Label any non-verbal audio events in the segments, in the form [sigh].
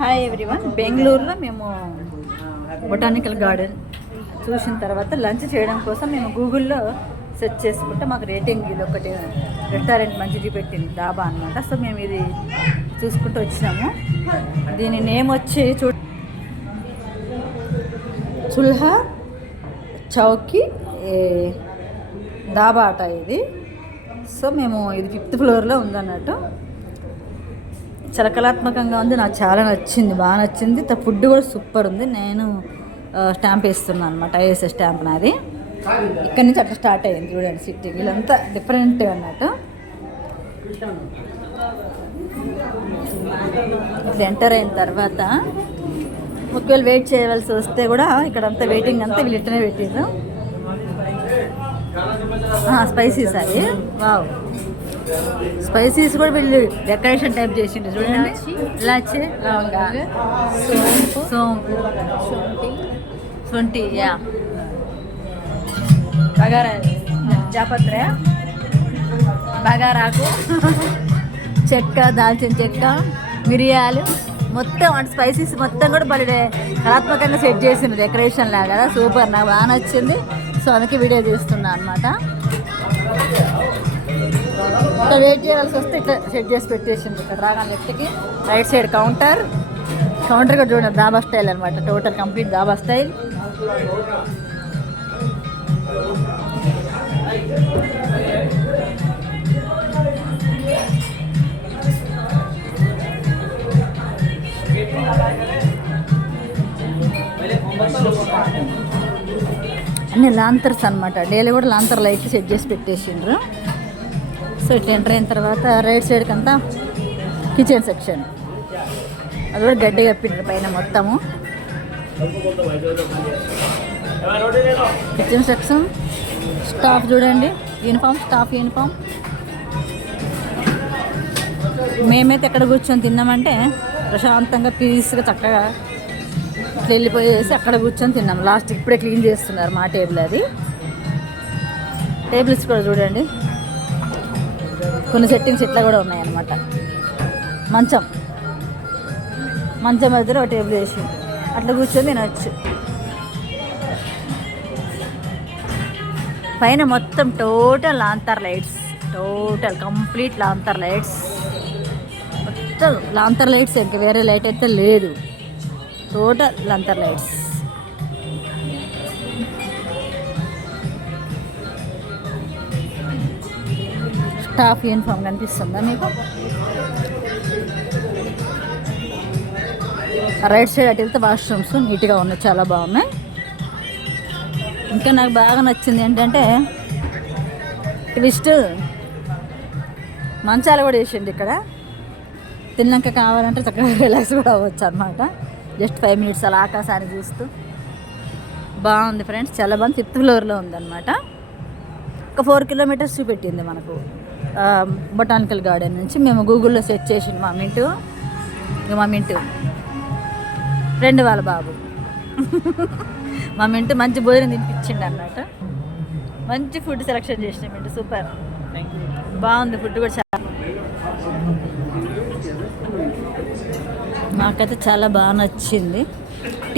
Hi everyone బెంగళూరులో మేము botanical garden చూసిన తర్వాత లంచ్ చేయడం కోసం మేము గూగుల్లో సెర్చ్ చేసుకుంటే మాకు రేటింగ్ ఇది ఒకటి రెస్టారెంట్ మంచిది పెట్టింది డాబా అనమాట సో మేము ఇది చూసుకుంటూ వచ్చినాము. దీని నేమ్ వచ్చి చూ చుల్హా చౌకి డాబా అట ఇది. సో మేము ఇది ఫిఫ్త్ ఫ్లోర్లో ఉందన్నట్టు. చలకలాత్మకంగా ఉంది. నాకు చాలా నచ్చింది. బాగా నచ్చింది. త- ఫుడ్ కూడా సూపర్ ఉంది. నేను స్టాంప్ వేస్తున్నాను అనమాట ఐఎస్ఏ స్టాంప్ నాది. ఇక్కడ నుంచి అట్లా స్టార్ట్ అయ్యింది చూడండి సిటీ వీళ్ళంతా డిఫరెంట్ అన్నట్టు. ఇట్లా ఎంటర్ అయిన తర్వాత ఒకవేళ వెయిట్ చేయవలసి వస్తే కూడా ఇక్కడ అంతా వెయిటింగ్ అంతా వీళ్ళు ఇట్టనే పెట్టారు స్పైసీస్ అవి వావ్. స్పైసీస్ కూడా వీళ్ళు డెకరేషన్ టైప్ చేసిండ్రు. చూడండి. ఇలాచి. లవంగా. సోంపు. శొంఠి యా. బగారా. జాపత్ర బగారాకు. చెక్క దాల్చిన చెక్క మిరియాలు. మొత్తం అంటే స్పైసీస్ మొత్తం కూడా బలి కళాత్మకంగా సెట్ చేసింది డెకరేషన్ లాగా. సూపర్. నాకు బాగా నచ్చింది. సో అందుకే వీడియో తీస్తున్నా అనమాట ఇక్కడ వెయిట్ చేయాల్సి వస్తే ఇట్లా సెట్ చేసి పెట్టేసింది ఇక్కడ రాగా లెఫ్ట్కి రైట్ సైడ్ కౌంటర్ కౌంటర్ కూడా చూడండి దాబా స్టైల్ అనమాట టోటల్ కంప్లీట్ దాబా స్టైల్ అన్ని లాంతర్స్ అనమాట డైలీ కూడా లాంతర్ లైట్ సెట్ చేసి పెట్టేసిండ్రు. సో ఇట్లా ఎంటర్ అయిన తర్వాత రైట్ సైడ్కి అంతా కిచెన్ సెక్షన్. అది కూడా గడ్డి కప్పిండ్రు పైన మొత్తము. కిచెన్ సెక్షన్ స్టాఫ్ చూడండి యూనిఫామ్ స్టాఫ్ యూనిఫామ్. మేమైతే ఎక్కడ కూర్చొని తిన్నామంటే ప్రశాంతంగా పీస్గా చక్కగా ఇట్లా వెళ్ళిపోయేసి అక్కడ కూర్చొని తిన్నాం. లాస్ట్ ఇప్పుడే క్లీన్ చేస్తున్నారు మా టేబుల్ అది. టేబుల్స్ కూడా చూడండి. కొన్ని సెట్టింగ్స్ ఇట్లా కూడా ఉన్నాయన్నమాట మంచం. మంచం ఎదురు ఒక టేబుల్ వేసి. అట్లా కూర్చొని తినవచ్చు పైన మొత్తం total lantern lights. Total complete lantern lights. మొత్తం లాంతర్ లైట్స్ ఇంకా వేరే లైట్ అయితే లేదు. Total lantern lights. Staff uniform కనిపిస్తుందా మీకు? రైట్ సైడ్ అటు వెళ్తే వాష్రూమ్స్ నీట్గా ఉన్నాయి చాలా బాగున్నాయి. ఇంకా నాకు బాగా నచ్చింది ఏంటంటే ట్విస్ట్ మంచాలు కూడా వేసిండి ఇక్కడ. తిన్నాక కావాలంటే చక్కగా [laughs] రిలాక్స్ కూడా అవ్వచ్చు అనమాట జస్ట్ ఫైవ్ మినిట్స్ అలా ఆకాశాన్ని చూస్తూ. బాగుంది ఫ్రెండ్స్ చాలా బాగుంది. ఫిఫ్త్ ఫ్లోర్లో ఉందన్నమాట. ఒక ఫోర్ కిలోమీటర్స్ చూపెట్టింది మనకు. Um, బొటానికల్ గార్డెన్ నుంచి మేము గూగుల్లో సెర్చ్ చేసిండు మా మింటు. మా మింటు. రెండు వాళ్ళ బాబు. [laughs] మా మింటు మంచి భోజనం తినిపించిండు అన్నమాట. మంచి ఫుడ్ సెలెక్షన్ చేసిన మింటూ సూపర్ బాగుంది ఫుడ్ కూడా చాలా. నాకైతే చాలా బాగా నచ్చింది.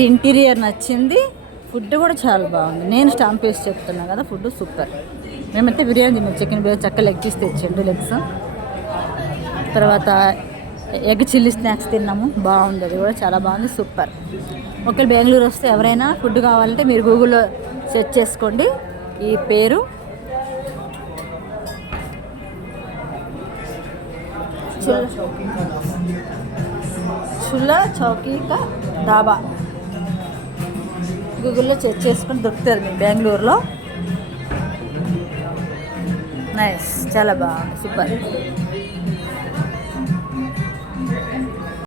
ఇంటీరియర్ నచ్చింది. ఫుడ్ కూడా చాలా బాగుంది. నేను స్టాంప్ వేసి చెప్తున్నా కదా ఫుడ్ సూపర్ మేమైతే బిర్యానీ తిన్నాం. చికెన్ బిర్యానీ చక్క లెగ్ పీస్ తెచ్చిండు లెగ్స్ తర్వాత ఎగ్ చిల్లీ స్నాక్స్ తిన్నాము. బాగుంది అది కూడా చాలా బాగుంది సూపర్. ఒకవేళ బెంగళూరు వస్తే ఎవరైనా ఫుడ్ కావాలంటే మీరు గూగుల్లో సెర్చ్ చేసుకోండి. ఈ పేరు. చుల్లా చౌకీకా డాబా గూగుల్లో చెక్ చేసుకొని దొరుకుతారు మీకు బెంగళూరులో. నైస్ చాలా బాగుంది. సూపర్